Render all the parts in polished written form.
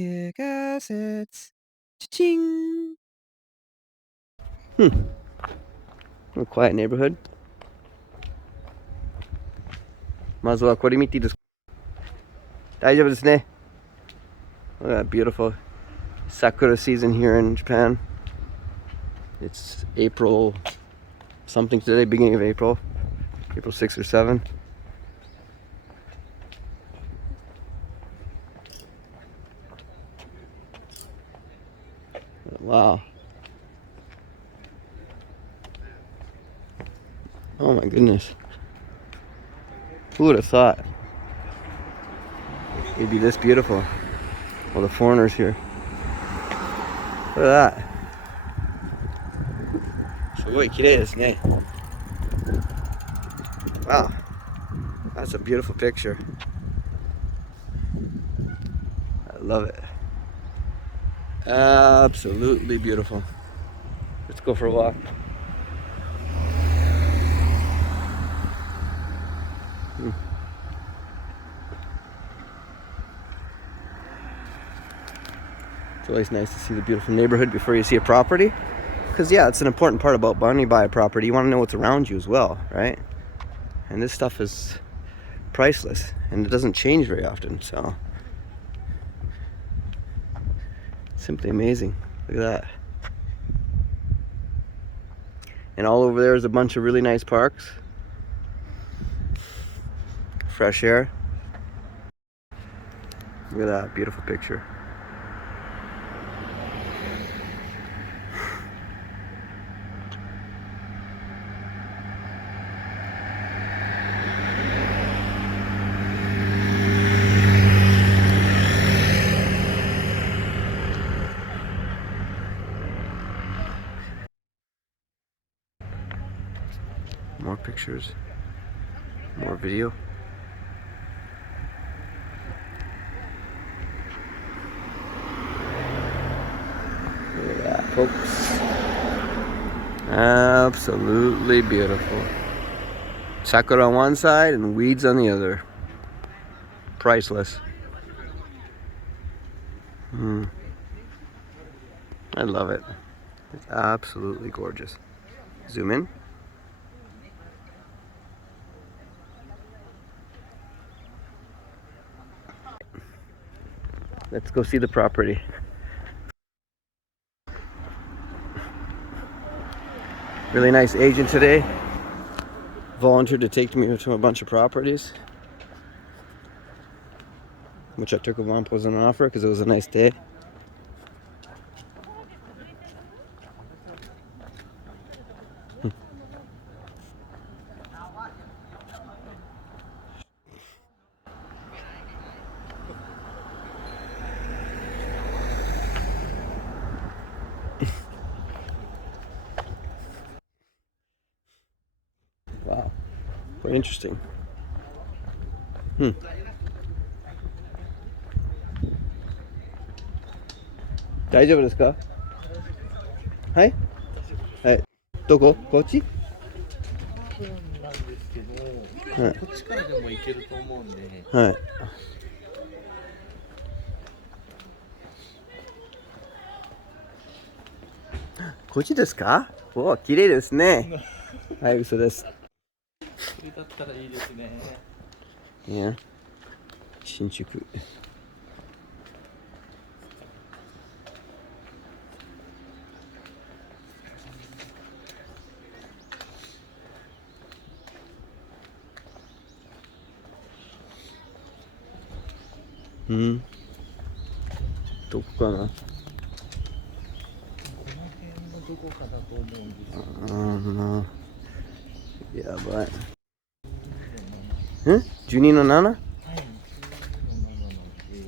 KICKASSETS. Cha-ching! A quiet neighborhood. まずはこれ見ていいですか？大丈夫ですね。Look at that beautiful Sakura season here in Japan. It's April something today, beginning of April. April 6 or 7. Wow. Oh my goodness. Who would have thought it'd be this beautiful? All the foreigners here. Look at that. すごい綺麗ですね。Wow. That's a beautiful picture. I love it. Absolutely beautiful. Let's go for a walk. It's always nice to see the beautiful neighborhood before you see a property. Because, yeah, it's an important part about when you buy a property. You want to know what's around you as well, right? And this stuff is priceless. And it doesn't change very often, so. Simply amazing. Look at that. And all over there is a bunch of really nice parks. Fresh air. Look at that beautiful picture. More pictures, more video. Look at that, folks. Absolutely beautiful. Sakura on one side and weeds on the other. Priceless. I love it. It's absolutely gorgeous. Zoom in. Let's go see the property. Really nice agent today. Volunteered to take me to a bunch of properties, which I took a wasn't an offer because it was a nice day. Wow, quite interesting. 大丈夫ですか？はい？はい。どこ？こっち？なんですけど、はい。こっちからでも行けると思うんで。はい。こっちですか？お、綺麗ですね。はい、嘘です。それだったらいいですね。いや、新築。どこかな？この辺のどこかだと思うんですよ。やばい。12の 7？ はい、12の7なんで。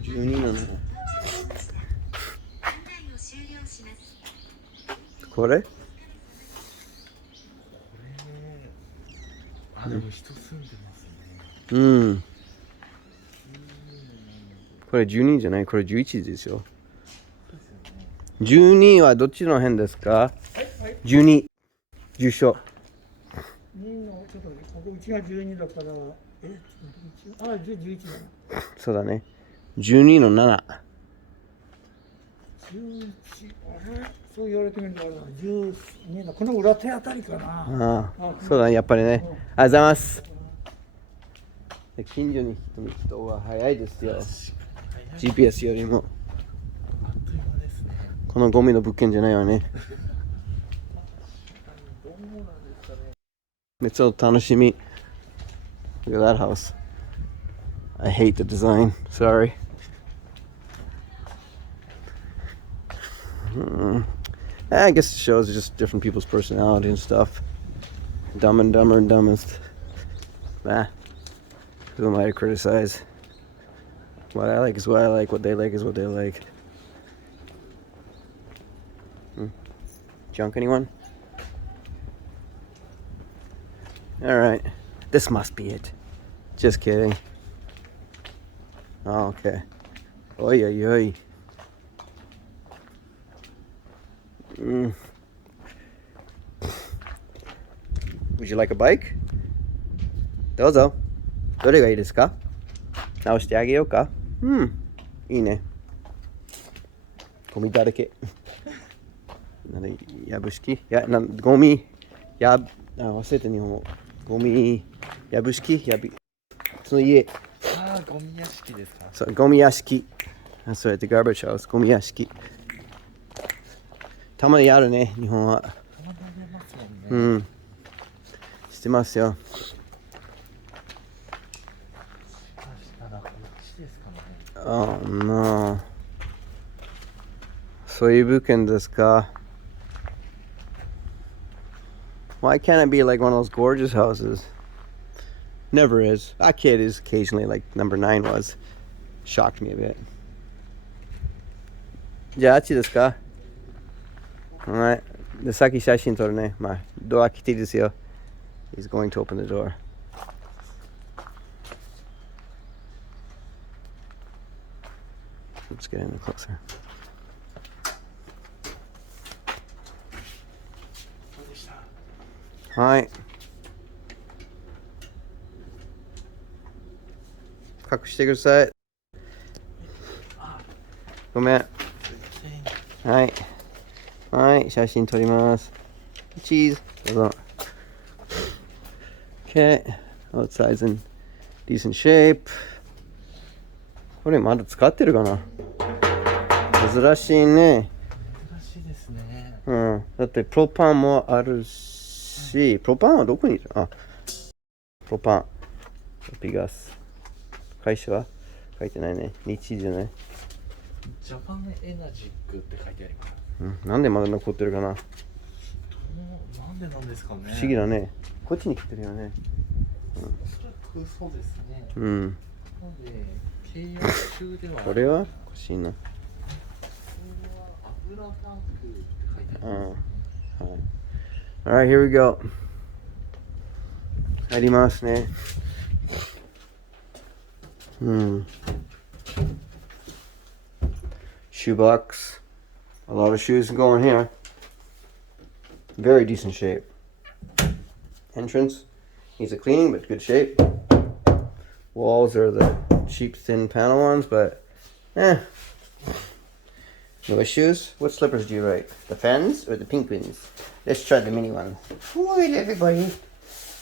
12の 7。これ？あ、でも人住んでますね。これ12じゃない、これ11ですよ。12はどっちの辺ですか？12、住所。2のちょっとね、ここうちが12だからあ、11だな。そうだね。12の7。11、あれそう言われてみるとあれだな、12のこの裏手あたりかな。ああ、そうだね、やっぱりね。ありがとうございます。近所に住む人は早いですよ。GPS よりも。あっという間ですね。このゴミの物件じゃないわね。どうなんですかね。めっちゃ楽しみ。Look at that house. I hate the design. Sorry. I guess it shows just different people's personality and stuff. Dumb and dumber and dumbest. Nah. Who am I to criticize? What I like is what I like. What they like is what they like. Junk anyone? Alright. This must be it. Just kidding. Oh, okay. Oy, oy, oy. Would you like a bike? どうぞ。どれがいいですか？直してあげようか？いいね。ゴミだらけ。やぶしき？ゴミ、忘れた日本語。ゴミ、やぶしき？その家。ああ、ゴミ屋敷ですか？そう、ゴミ屋敷。そうやってガーバージハウス、ゴミ屋敷。たまにあるね、日本は。たまにありますもんね。知ってますよ。Oh no. そういう物件ですか？ Why can't it be like one of those gorgeous houses? Never is. Akiya is occasionally, like number 9 was. Shocked me a bit. じゃああっちですか？はい。で、先写真撮るね。まあ、ドア来ていいですよ。He's going to open the door. Let's get in closer. はい。隠してください。ごめん。はい。はい、写真撮ります。チーズ。どうぞ。Okay. Outside's in decent shape. これまだ使ってるかな？珍しいね。珍しいですね。だってプロパンもあるし、プロパンはどこにいる？プロパン。ピガス。会社は書いてないね。日じゃない。ジャパンエナジックって書いてあります。なんでまだ残ってるかな？なんでなんですかね。不思議だね。こっちに来てるよね。おそらくそうですね。うん。なので契約中では。これは欲しいな。これは油タンクって書いてあります。はい。Alright, here we go. 入りますね。Shoebox. A lot of shoes go in here. Very decent shape. Entrance needs a cleaning, but good shape. Walls are the cheap, thin panel ones, but no issues. What slippers do you like? The Fens or the pink ones? Let's try the mini ones. Wait, everybody.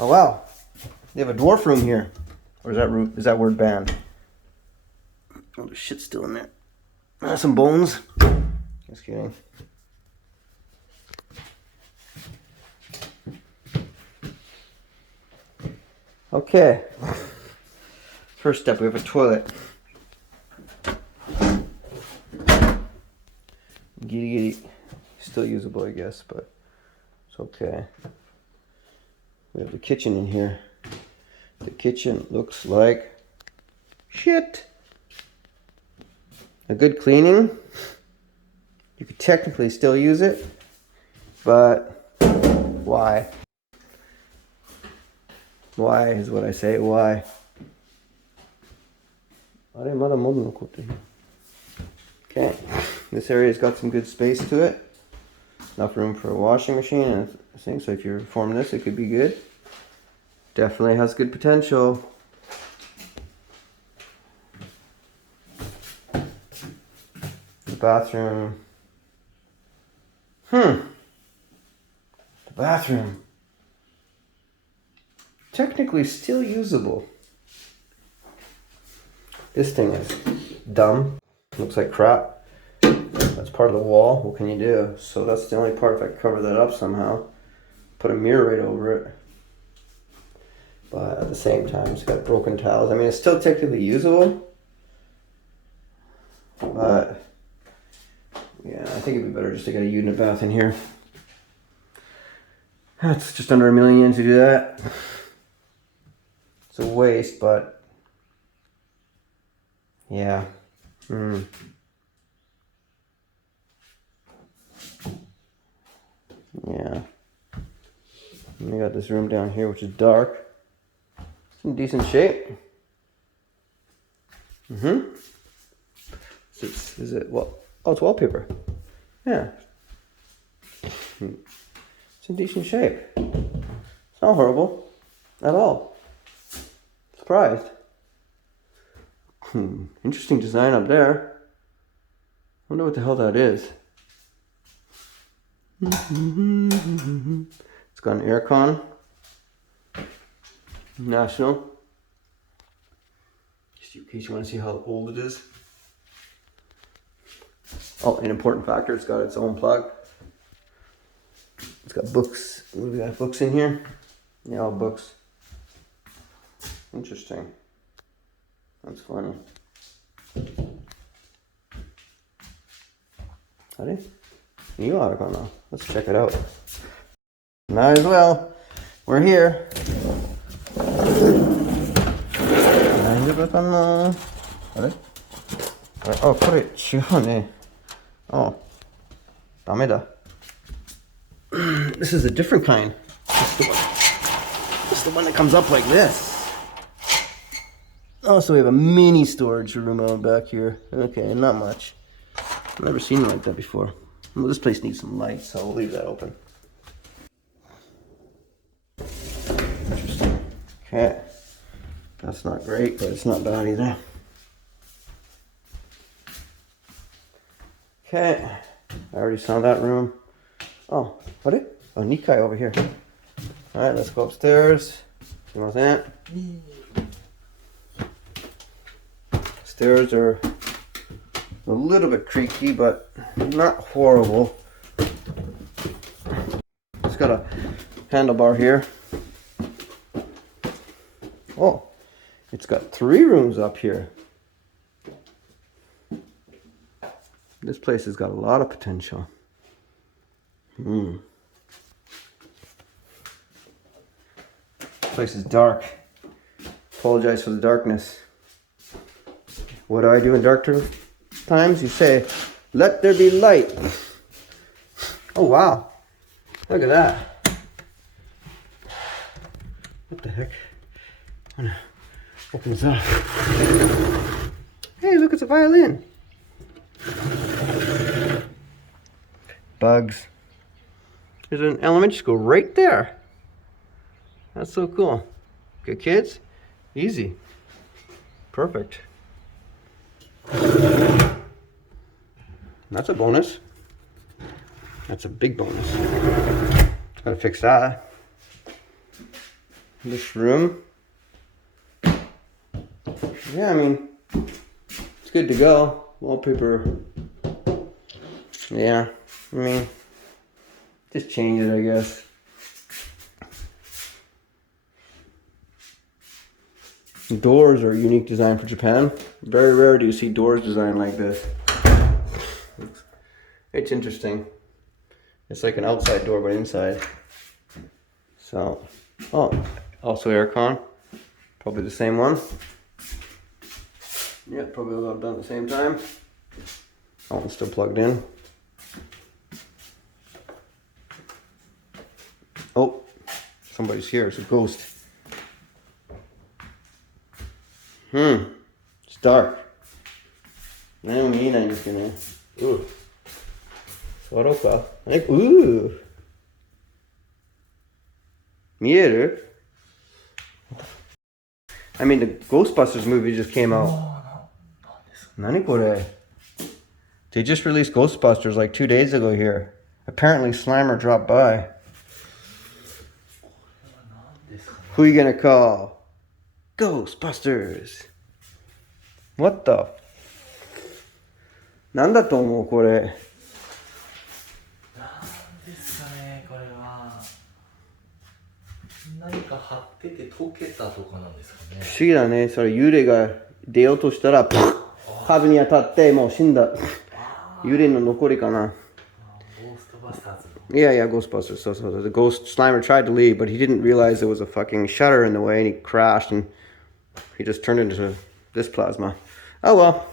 Oh wow, they have a dwarf room here. Or is that word banned? Oh, there's shit still in there. Some bones. Just kidding. Okay. First step, we have a toilet. Giddy. Still usable, I guess, but it's okay. We have the kitchen in here. The kitchen looks like shit. A good cleaning. You could technically still use it, but why? Why is what I say. Why? Okay, this area's got some good space to it. Enough room for a washing machine and a thing, so if you reform this, it could be good. Definitely has good potential. bathroom. The bathroom. Technically still usable. This thing is dumb. Looks like crap. That's part of the wall. What can you do? So that's the only part. If I cover that up somehow, put a mirror right over it. But at the same time, it's got broken tiles. I mean, it's still technically usable. But yeah, I think it'd be better just to get a unit bath in here. That's just under $1 million to do that. It's a waste, but yeah. Yeah. And we got this room down here, which is dark. It's in decent shape. Is it what? Oh, it's wallpaper. Yeah. It's in decent shape. It's not horrible at all. Surprised. Interesting design up there. Wonder what the hell that is. It's got an aircon. National. Just in case you want to see how old it is. Oh, an important factor, it's got its own plug. It's got books. What do we got? Books in here? Yeah, all books. Interesting. That's funny. Ready? You ought to go now. Let's check it out. Might as well. We're here. Oh, これ違うね。Oh, ダメだ。This is a different kind. This is the one that comes up like this. Oh, so we have a mini storage room out back here. Okay, not much. I've never seen it like that before. Well, this place needs some light, so we'll leave that open. Interesting. Okay. That's not great, but it's not bad either. Okay. I already saw that room. Oh, what is it? Oh, Nikai over here. Alright, let's go upstairs. You want that? Stairs are a little bit creaky, but not horrible. It's got a handlebar here. Oh, it's got 3 rooms up here. This place has got a lot of potential. This place is dark. Apologize for the darkness. What do I do in dark times? You say, let there be light. Oh, wow. Look at that. What the heck? I'm gonna open this up. Hey, look, it's a violin. Bugs. There's an elementary school right there. That's so cool. Good kids? Easy. Perfect. That's a bonus. That's a big bonus. Gotta fix that. This room. Yeah, I mean, it's good to go. Wallpaper. Yeah, I mean, just change it, I guess. Doors are a unique design for Japan. Very rare do you see doors designed like this. It's interesting. It's like an outside door, but inside. So, oh, also aircon. Probably the same one. Yeah, probably all done at the same time. Oh, it's still plugged in. Oh, somebody's here. It's a ghost. It's dark. 何も見えないんですけどね。座ろうか。見える? I mean, the Ghostbusters movie just came out. 何これ? They just released Ghostbusters like 2 days ago here. Apparently Slimer dropped by. Who are you gonna call? Ghostbusters. What the? なんだと思うこれ。なんですかね、これは。何か貼ってて溶けたとかなんですかね。不思議だね。それ幽霊が出ようとしたら壁に当たってもう死んだ。幽霊の残りかな。Ghostbusters. Yeah, Ghostbusters. So the ghost Slimer tried to leave, but he didn't realize there was a fucking shutter in the way, and he crashed, and he just turned into this plasma. Oh well,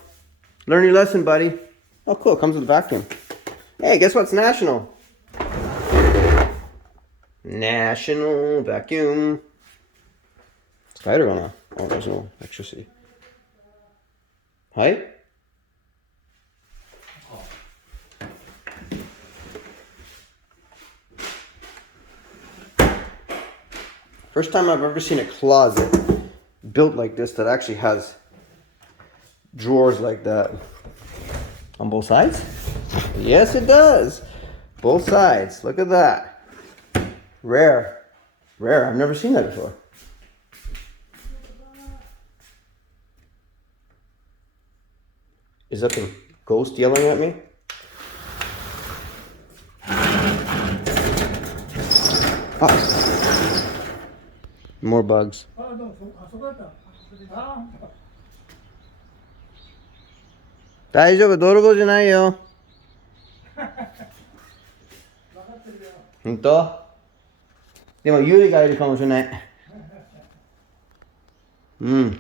learn your lesson, buddy. Oh cool, it comes with a vacuum. Hey, guess what's national? National vacuum. Spider on. Oh, there's no electricity. Hi. First time I've ever seen a closet built like this that actually has drawers like that. On both sides? Yes, it does. Both sides. Look at that. Rare. Rare. I've never seen that before. Is that the ghost yelling at me? Oh. More bugs. Daijoubu, 泥棒じゃないよ。本当？でも幽霊がいるかもしれない。Wow,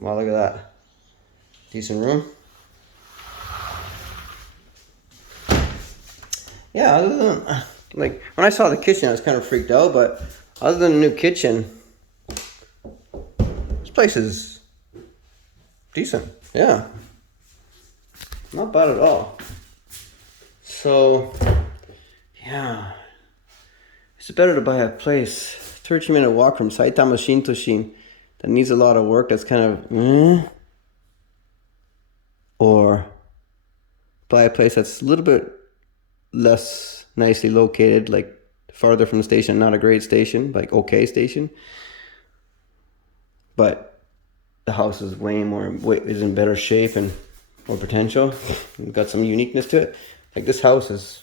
look at that. Decent room. Yeah, other than, like, when I saw the kitchen, I was kind of freaked out, but other than a new kitchen, this place is decent. Yeah. Not bad at all. So, yeah. It's better to buy a place 30-minute walk from Saitama Shintoshin that needs a lot of work that's kind of or buy a place that's a little bit less nicely located, like farther from the station, not a great station, like okay station, but the house is is in better shape and more potential. It's got some uniqueness to it. Like this house is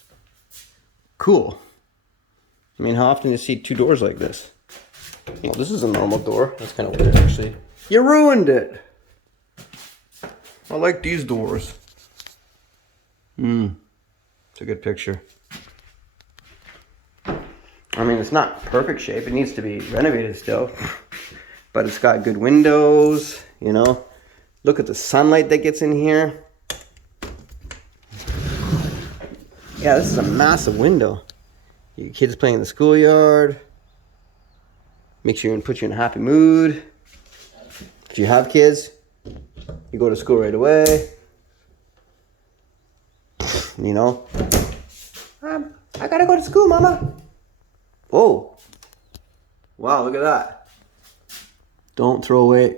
cool. I mean, how often do you see two doors like this? Well, this is a normal door. That's kind of weird, actually. You ruined it. I like these doors. It's a good picture. I mean, it's not perfect shape. It needs to be renovated still. But it's got good windows, you know. Look at the sunlight that gets in here. Yeah, this is a massive window. Your kids playing in the schoolyard. Makes you put you in a happy mood. If you have kids, you go to school right away. You know. I gotta go to school, Mama. Oh. Wow, look at that. Don't throw away.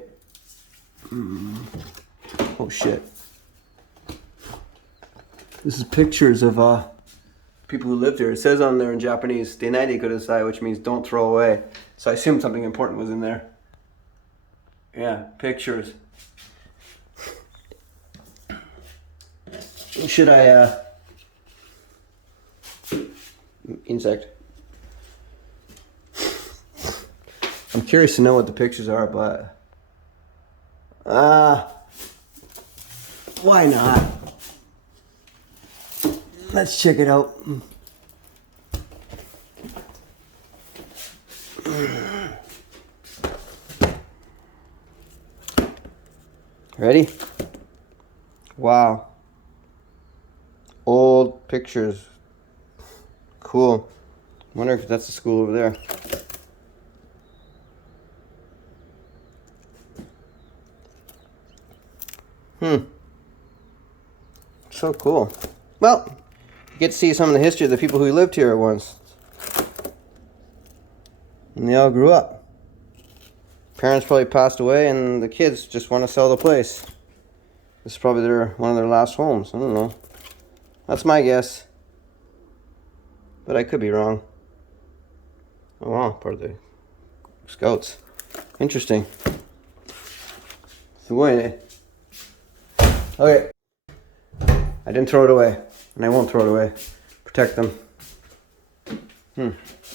Oh shit. This is pictures of people who lived here. It says on there in Japanese, "Denaide kudasai," which means don't throw away. So I assumed something important was in there. Yeah, pictures. Should I insect? I'm curious to know what the pictures are, but why not? Let's check it out. Ready? Wow. Old pictures. Cool. Wonder if that's the school over there. So cool. Well, you get to see some of the history of the people who lived here once. And they all grew up. Parents probably passed away and the kids just want to sell the place. This is probably one of their last homes. I don't know. That's my guess. But I could be wrong. Oh wow, part of the scouts. Interesting. Okay. I didn't throw it away. And I won't throw it away. Protect them.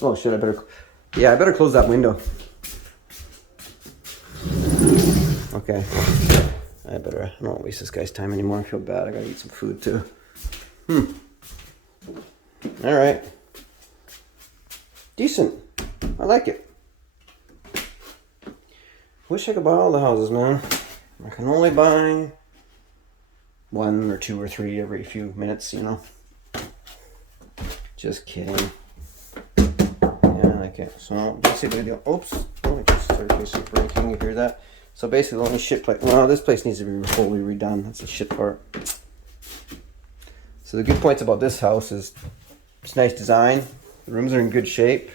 Oh shit, I better close that window. Okay. I don't want to waste this guy's time anymore. I feel bad. I gotta eat some food too. Alright. Decent. I like it. Wish I could buy all the houses, man. I can only buy 1 or 2 or 3 every few minutes, you know. Just kidding. Yeah, I like it. So basically the oops. Oh, I just started doing some breaking, you hear that? So basically the only shit place, well, this place needs to be fully redone. That's the shit part. So the good points about this house is it's nice design. The rooms are in good shape.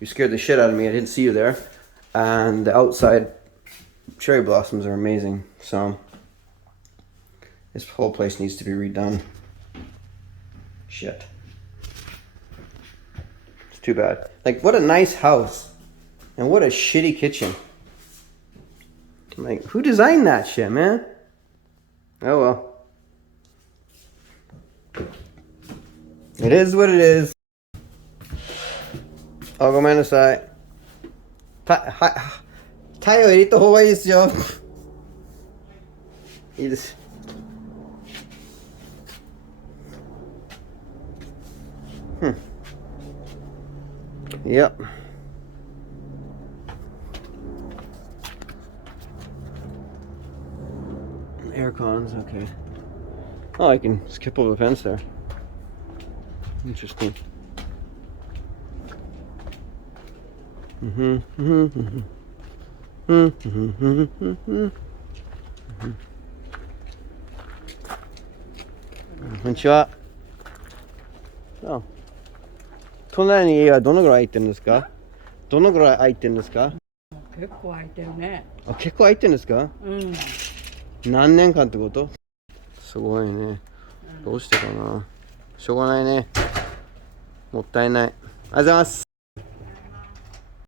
You scared the shit out of me. I didn't see you there. And the outside cherry blossoms are amazing. So this whole place needs to be redone. Shit. It's too bad. Like, what a nice house. And what a shitty kitchen. Like, who designed that shit, man? Oh well. It is what it is. あ、ごめんなさい。タイを入れた方がいいですよ。いいです。Yep. Air cons, okay. Oh, I can skip over the fence there. Interesting. Konnichiwa. Oh. 隣に家はどのぐらい空いてるんですか？どのぐらい空いてるんですか？結構空いてるね。あ、結構空いてるんですか？うん。何年間ってこと？すごいね。どうしてかな。しょうがないね。もったいない。ありがとうございます。